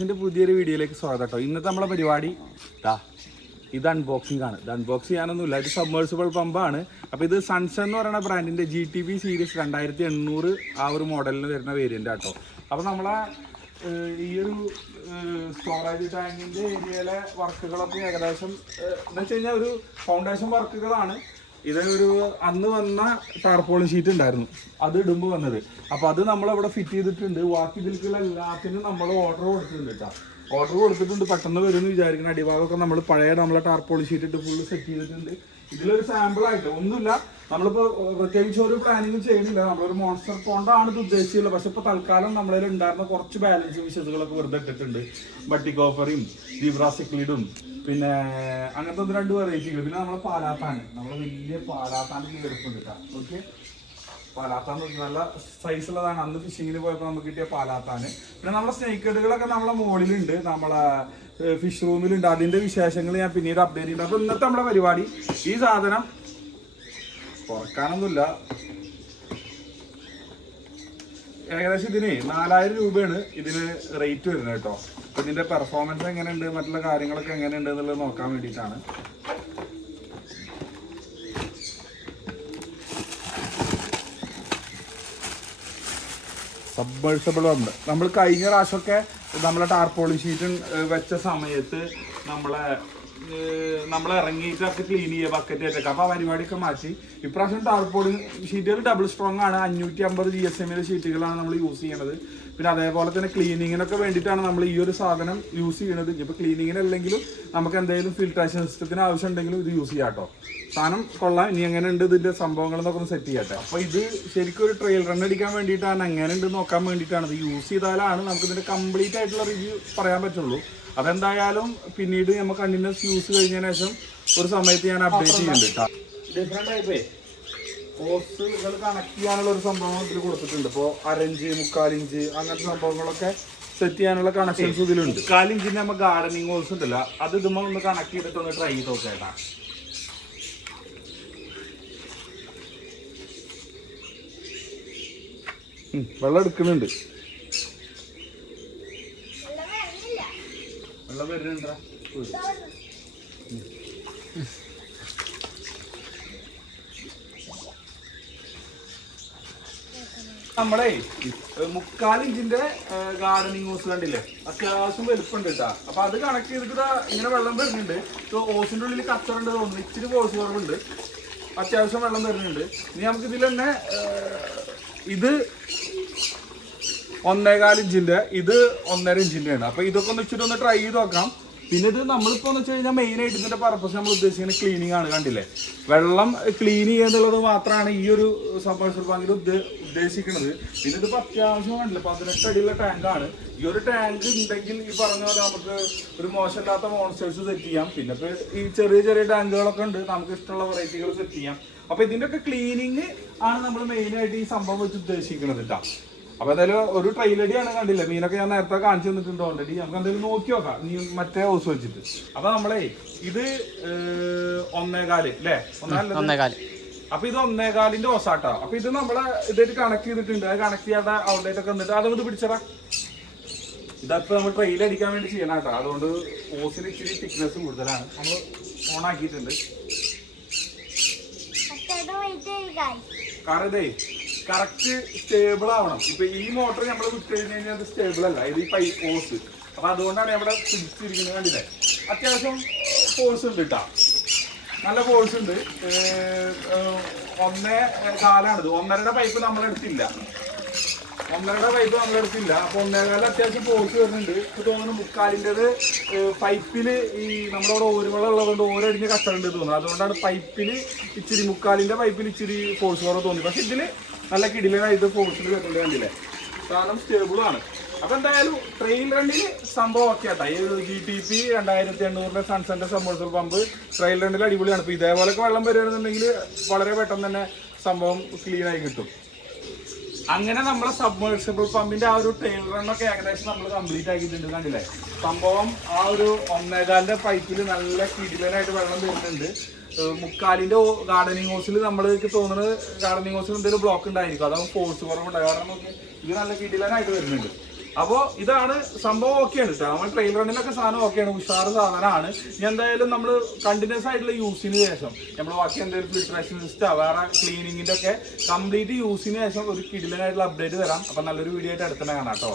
ന്റെ പുതിയൊരു വീഡിയോയിലേക്ക് സ്വാഗതം കേട്ടോ. ഇന്നത്തെ നമ്മളെ പരിപാടി ദാ ഇത് അൺബോക്സിംഗ് ആണ്. ഇത് അൺബോക്സ് ചെയ്യാനൊന്നുമില്ല ഇത് സബ്മേഴ്സിബിൾ പമ്പാണ് അപ്പോൾ ഇത് സൺസൺ എന്ന് പറയുന്ന ബ്രാൻഡിന്റെ ജി ടി ബി സീരീസ് രണ്ടായിരത്തി എണ്ണൂറ് ആ ഒരു മോഡലിന് വരുന്ന വേരിയന്റ് ആട്ടോ അപ്പോൾ നമ്മളെ ഈ ഒരു സ്റ്റോറേജ് ടാങ്കിന്റെ ഏരിയയിലെ വർക്കുകളൊക്കെ ഏകദേശം എന്ന് വെച്ച് കഴിഞ്ഞാൽ ഒരു ഫൗണ്ടേഷൻ വർക്കുകളാണ് ഇതൊരു അന്ന് വന്ന ടാർപോളിൻ ഷീറ്റ് ഉണ്ടായിരുന്നു. അത് ഇടുമ്പോൾ വന്നത്. അപ്പൊ അത് നമ്മൾ അവിടെ ഫിറ്റ് ചെയ്തിട്ടുണ്ട്. ബാക്കി ഇതിൽക്കുള്ള എല്ലാത്തിനും നമ്മൾ ഓർഡർ കൊടുത്തിട്ടുണ്ട് കേട്ടോ ഓർഡർ കൊടുത്തിട്ടുണ്ട്. പെട്ടെന്ന് വരുമെന്ന് വിചാരിക്കുന്ന. അടിഭാഗമൊക്കെ നമ്മൾ പഴയ നമ്മളെ ടാർപോളിൻ ഷീറ്റ് ഇട്ട് ഫുള്ള് സെറ്റ് ചെയ്തിട്ടുണ്ട്. ഇതിലൊരു സാമ്പിൾ ആയിട്ട് ഒന്നുമില്ല. നമ്മളിപ്പോ പ്രത്യേകിച്ച് ഒരു പ്ലാനിങ് ചെയ്യണില്ല നമ്മളൊരു മോൺസ്റ്റർ പോണ്ടാണ് ഇത് ഉദ്ദേശിച്ചുള്ളത് പക്ഷെ ഇപ്പൊ തൽക്കാലം നമ്മളിൽ ഉണ്ടായിരുന്ന കുറച്ച് ബാലൻസ് വിഷയങ്ങളൊക്കെ വെറുതെ ഇട്ടിട്ടുണ്ട്. ബട്ടിക്കോഫറിയും ജിബ്രാസിക്ലിഡും പിന്നെ അങ്ങനത്തെ ഒന്ന് രണ്ട് വെറൈറ്റികൾ പിന്നെ നമ്മളെ പാലാത്താണ് നമ്മളെ വലിയ പാലാത്താൻ എടുപ്പുണ്ട് കേട്ടോ ഓക്കെ? പാലാത്താൻ നല്ല സൈസ് ഉള്ളതാണ്. അന്ന് ഫിഷിങ്ങിന് പോയപ്പോൾ നമുക്ക് കിട്ടിയ പാലാത്താണ് പിന്നെ നമ്മളെ സ്നേക്കഡുകളൊക്കെ നമ്മളെ മുകളിലുണ്ട് നമ്മളെ ഫിഷ് റൂമിലുണ്ട് അതിന്റെ വിശേഷങ്ങൾ ഞാൻ പിന്നീട് അപ്ഡേറ്റ് ചെയ്യുന്നുണ്ട് അപ്പൊ ഇന്നത്തെ നമ്മുടെ പരിപാടി. ഈ സാധനം കുറക്കാനൊന്നുമില്ല. ഏകദേശം ഇതിന് നാലായിരം രൂപയാണ് ഇതിന് റേറ്റ് വരുന്നത് കേട്ടോ ഇതിന്റെ പെർഫോമൻസ് എങ്ങനെയുണ്ട്? മറ്റുള്ള കാര്യങ്ങളൊക്കെ എങ്ങനെയുണ്ട് എന്നുള്ളത് നോക്കാൻ വേണ്ടിയിട്ടാണ്. സബ്മേഴ്സബിൾ ഉണ്ട്. നമ്മൾ കഴിഞ്ഞ പ്രാവശ്യമൊക്കെ നമ്മളെ ടാർപോളി ഷീറ്റ് വെച്ച സമയത്ത് നമ്മളെ നമ്മൾ ഇറങ്ങിയിട്ടൊക്കെ ക്ലീൻ ചെയ്യുക ബക്കറ്റ് ആയിട്ടൊക്കെ അപ്പോൾ ആ പരിപാടിയൊക്കെ മാറ്റി. ഇപ്രാവശ്യം ടാർപോളി ഷീറ്റുകൾ ഡബിൾ സ്ട്രോങ് ആണ്. അഞ്ഞൂറ്റി അമ്പത് ജി എസ് എമ്മിലെ ഷീറ്റുകളാണ് നമ്മൾ യൂസ് ചെയ്യുന്നത് പിന്നെ അതേപോലെ തന്നെ ക്ലീനിങ്ങിനൊക്കെ വേണ്ടിയിട്ടാണ് നമ്മൾ ഈ ഒരു സാധനം യൂസ് ചെയ്യുന്നത് ഇപ്പോൾ ക്ലീനിങ്ങിനല്ലെങ്കിലും നമുക്ക് എന്തെങ്കിലും ഫിൽട്രേഷൻ സിസ്റ്റത്തിന് ആവശ്യം ഉണ്ടെങ്കിലും ഇത് യൂസ് ചെയ്യാം കേട്ടോ സാധനം കൊള്ളാം. ഇനി എങ്ങനെ ഉണ്ട് ഇതിന്റെ സംഭവങ്ങൾ എന്നൊക്കെ ഒന്ന് സെറ്റ് ചെയ്യട്ടെ അപ്പോൾ ഇത് ശരിക്കും ഒരു ട്രെയിൽ റൺ അടിക്കാൻ വേണ്ടിയിട്ടാണ്. എങ്ങനെ ഉണ്ട് നോക്കാൻ വേണ്ടിയിട്ടാണ് ഇത്. യൂസ് ചെയ്താലാണ് നമുക്ക് ഇതിന്റെ കംപ്ലീറ്റ് ആയിട്ടുള്ള റിവ്യൂ പറയാൻ പറ്റുള്ളൂ. അതെന്തായാലും പിന്നീട് നമ്മൾ കണ്ടിന്യൂസ് യൂസ് കഴിഞ്ഞതിന് ശേഷം ഒരു സമയത്ത് ഞാൻ അപ്ഡേറ്റ് ചെയ്യുന്നുണ്ട് കേട്ടോ ടൈപ്പേ ഹോസുകൾ കണക്ട് ചെയ്യാനുള്ള ഒരു സംഭവം ഇതിൽ കൊടുത്തിട്ടുണ്ട്. ഇപ്പോൾ അരഞ്ച് മുക്കാലിഞ്ച് അങ്ങനത്തെ സംഭവങ്ങളൊക്കെ സെറ്റ് ചെയ്യാനുള്ള കണക്ഷൻസ് ഇതിലുണ്ട്. മുക്കാലിഞ്ചിന്റെ നമ്മൾ ഗാർഡനിങ് ഹോൾസ് ഉണ്ടല്ല അത് ഇതുമ്പോൾ ഒന്ന് കണക്ട് ചെയ്തിട്ട് ഒന്ന് ട്രൈ ചെയ്ത് നോക്കേട്ടാ വെള്ളം എടുക്കുന്നുണ്ട്. വെള്ളം വരുന്നുണ്ടാ നമ്മളെ മുക്കാൽ ഇഞ്ചിന്റെ ഗാർഡനിങ് ഹോസ് കണ്ടില്ലേ? അത്യാവശ്യം വലുപ്പുണ്ട് കേട്ടാ. അപ്പൊ അത് കണക്ട് ചെയ്തിട്ട് ഇങ്ങനെ വെള്ളം വരുന്നുണ്ട്. ഓസിന്റെ ഉള്ളിൽ കച്ചറുണ്ട് തോന്നുന്നു. ഇച്ചിരി ഫോഴ്സ് കുറവുണ്ട്. അത്യാവശ്യം വെള്ളം വരുന്നുണ്ട്. ഇനി നമുക്ക് ഇതിൽ തന്നെ ഇത് ഒന്നേകാൽ ഇഞ്ചിന്റെ ഇത് ഒന്നര ഇഞ്ചിന്റെ ആണ് അപ്പൊ ഇതൊക്കെ ഒന്ന് ഇച്ചിരി ഒന്ന് ട്രൈ ചെയ്ത് നോക്കാം. പിന്നെ ഇത് നമ്മളിപ്പോ എന്ന് വെച്ച് കഴിഞ്ഞാൽ മെയിൻ ആയിട്ട് ഇതിന്റെ പർപ്പസ് നമ്മൾ ഉദ്ദേശിക്കുന്നത് ക്ലീനിങ് ആണ് കണ്ടില്ലേ? വെള്ളം ക്ലീൻ ചെയ്യുക എന്നുള്ളത് മാത്രമാണ് ഈ ഒരു സബ്മേഴ്സൽ ബാങ്കിൽ ഉദ്ദേശിക്കുന്നത് പിന്നെ ഇത് അത്യാവശ്യം കണ്ടില്ല പതിനെട്ട് അടിയുള്ള ടാങ്കാണ് ഈ ഒരു ടാങ്ക് ഉണ്ടെങ്കിൽ ഈ പറഞ്ഞ പോലെ നമുക്ക് ഒരു മോശമില്ലാത്ത മോൺസ്റ്റേഴ്സ് സെറ്റ് ചെയ്യാം. പിന്നെ ഈ ചെറിയ ചെറിയ ടാങ്കുകളൊക്കെ ഉണ്ട് നമുക്ക് ഇഷ്ടമുള്ള വെറൈറ്റികൾ സെറ്റ് ചെയ്യാം. അപ്പൊ ഇതിന്റെ ഒക്കെ ക്ലീനിങ് ആണ് നമ്മൾ മെയിൻ ആയിട്ട് ഈ സംഭവം വെച്ച് ഉദ്ദേശിക്കുന്നത് കേട്ടോ അപ്പൊ എന്തായാലും ഒരു ട്രെയിലടിയാണ് കണ്ടില്ല? മീനൊക്കെ ഞാൻ നേരത്തെ കാണിച്ചു തന്നിട്ടുണ്ട് ഓൾറെഡി നമുക്ക് എന്തായാലും നോക്കി നോക്കാം. നീ മറ്റേ ഹൗസ് വെച്ചിട്ട്. അപ്പൊ നമ്മളെ ഇത് ഒന്നേകാൽ അല്ലേ ഒന്നേകാൽ. അപ്പൊ ഇത് ഒന്നേകാലിന്റെ ഓസാട്ടോ അപ്പൊ ഇത് നമ്മളെ ഇതായിട്ട് കണക്ട് ചെയ്തിട്ടുണ്ട്. അത് കണക്ട് ചെയ്യാതെ ഔട്ട്ലെറ്റ് ഒക്കെ വന്നിട്ട് അതൊന്ന് പിടിച്ചടാ ഇതപ്പോ നമ്മൾ ട്രെയിൽ അടിക്കാൻ വേണ്ടി ചെയ്യണം കേട്ടോ. അതുകൊണ്ട് ഓസിന് ഇച്ചിരി തിക്നെസ് കൂടുതലാണ്. നമ്മൾ ഓൺ ആക്കിയിട്ടുണ്ട്. കാരണം ഇതേ കറക്റ്റ് സ്റ്റേബിൾ ആവണം. ഇപ്പൊ ഈ മോട്ടർ നമ്മൾ വിട്ട് കഴിഞ്ഞ് കഴിഞ്ഞാൽ അത് സ്റ്റേബിൾ അല്ല. ഇത് ഈ പൈ ഓസ് അപ്പൊ അതുകൊണ്ടാണ് ഇവിടെ പിടിച്ചിരിക്കുന്നത് കണ്ടില്ലേ? അത്യാവശ്യം ഫോഴ്സ് ഉണ്ട് കേട്ടോ നല്ല ഫോഴ്സ് ഉണ്ട്. ഒന്നേ കാലാണിത്. ഒന്നരയുടെ പൈപ്പ് നമ്മളെടുത്തില്ല ഒന്നരയുടെ പൈപ്പ് നമ്മളെടുത്തില്ല അപ്പൊ ഒന്നേകാലിൽ അത്യാവശ്യം ഫോഴ്സ് വരുന്നുണ്ട്. ഇപ്പൊ തോന്നുന്നു മുക്കാലിന്റെത് പൈപ്പിൽ ഈ നമ്മുടെ അവിടെ ഓരുവെള്ളം ഉള്ളതുകൊണ്ട് ഓരടിഞ്ഞ് കച്ചറുണ്ട് തോന്നുന്നു. അതുകൊണ്ടാണ് പൈപ്പിൽ ഇച്ചിരി മുക്കാലിന്റെ പൈപ്പിൽ ഇച്ചിരി ഫോഴ്സ് കുറവ് തോന്നി. പക്ഷെ ഇതിൽ നല്ല കിടിലനായിട്ട് ഫോഴ്സിൽ വരുന്നുണ്ട് കണ്ടില്ലേ? കാരണം സ്റ്റേബിൾ ആണ്. അപ്പൊ എന്തായാലും ട്രെയിൻ റണ്ണിൽ സംഭവം ഒക്കെ ആട്ടാ. ഈ ജി ടി പി രണ്ടായിരത്തി എണ്ണൂറിന്റെ സൺസന്റെ സമ്മർസൽ പമ്പ് ട്രെയിൻ റണ്ണിൽ അടിപൊളിയാണ്. ഇപ്പൊ ഇതേപോലൊക്കെ വെള്ളം വരികയാണെന്നുണ്ടെങ്കിൽ വളരെ പെട്ടെന്ന് തന്നെ സംഭവം ക്ലീൻ ആയി കിട്ടും. അങ്ങനെ നമ്മളെ സബ്മേഴ്സിബിൾ പമ്പിന്റെ ആ ഒരു ട്രെയിൽ റണ്ണൊക്കെ ഏകദേശം നമ്മൾ കംപ്ലീറ്റ് ആക്കിയിട്ടുണ്ട് കണ്ടില്ലേ? സംഭവം ആ ഒരു ഒന്നേകാലിന്റെ പൈപ്പിൽ നല്ല കിടിലനായിട്ട് വെള്ളം വരുന്നുണ്ട്. മുക്കാലിന്റെ ഗാർഡനിങ് ഹൗസിൽ നമ്മൾക്ക് തോന്നുന്നത് ഗാർഡനിങ് ഹൗസിൽ എന്തെങ്കിലും ബ്ലോക്ക് ഉണ്ടായിരിക്കും. അതാവും ഫോഴ്സ് കുറവുണ്ടാകും കാരണം ഇത് നല്ല കിടിലനായിട്ട് വരുന്നുണ്ട്. അപ്പോ ഇതാണ് സംഭവം ഓക്കെയാണ് കേട്ടോ നമ്മൾ ട്രെയിൽ റണ്ണിനൊക്കെ സാധനം ഓക്കെയാണ് ഉഷാറ് സാധനമാണ്. ഇനി എന്തായാലും നമ്മൾ കണ്ടിന്യൂസ് ആയിട്ടുള്ള യൂസിന് ശേഷം നമ്മൾ ബാക്കി എന്തെങ്കിലും ഫിൽട്രേഷൻ സിസ്റ്റം വേറെ ക്ലീനിങ്ങിന്റെ ഒക്കെ കംപ്ലീറ്റ് യൂസിന് ശേഷം ഒരു കിടിലനായിട്ടുള്ള അപ്ഡേറ്റ് തരാം. അപ്പൊ നല്ലൊരു വീഡിയോ ആയിട്ട് അടുത്തന്നെ കാണാം കേട്ടോ